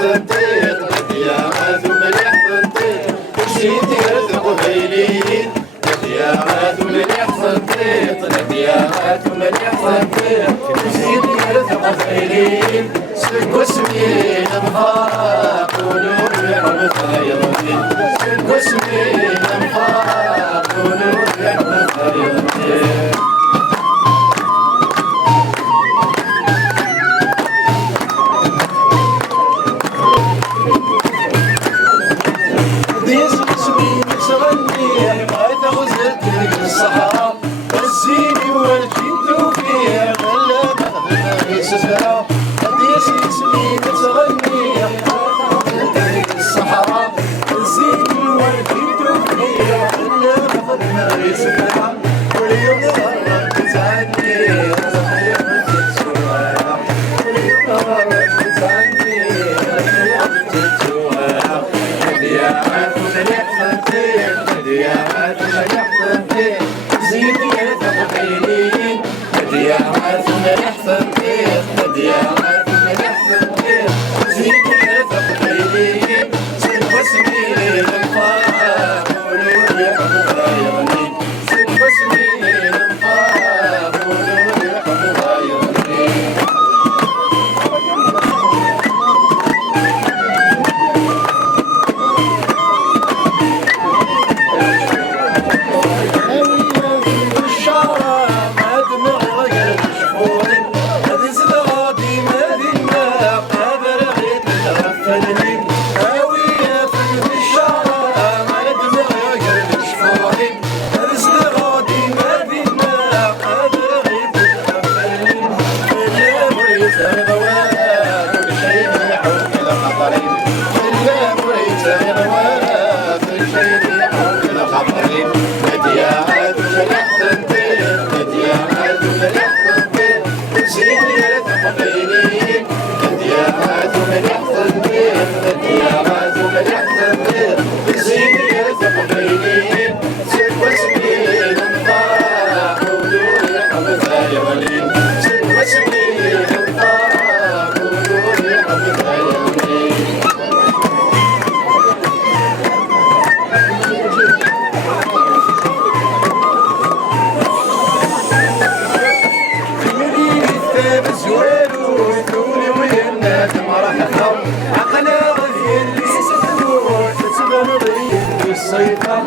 تنطيق الديارات ومليح تنطيق وجيتي يرزق غيلين الديارات ومليح تنطيق الديارات ومليح تنطيق وجيتي يرزق غيلين سلك وسمين انفاق ونور يحب خيرين سلك وسمين انفاق ونور يحب خيرين الصحراء والزيني والجين توفيق ولا مغنى سفرة قديش يسمين تغني الصحراء والزيني والجين توفيق ولا مغنى سفرة كل يوم نهار بتعني كل يوم نهار بتعني هديات ومليح تنطيق هديات ومليح تنطيق زيني يرزق غيلين هديات ومليح تنطيق هديات ومليح تنطيق زيني يرزق غيلين سلك وسمين انفاق ونور يحب غيرين سلك وسمين انفاق ونور يحب غيرين عقلها غير اللي سكتوا تتبان ضيق الصيفة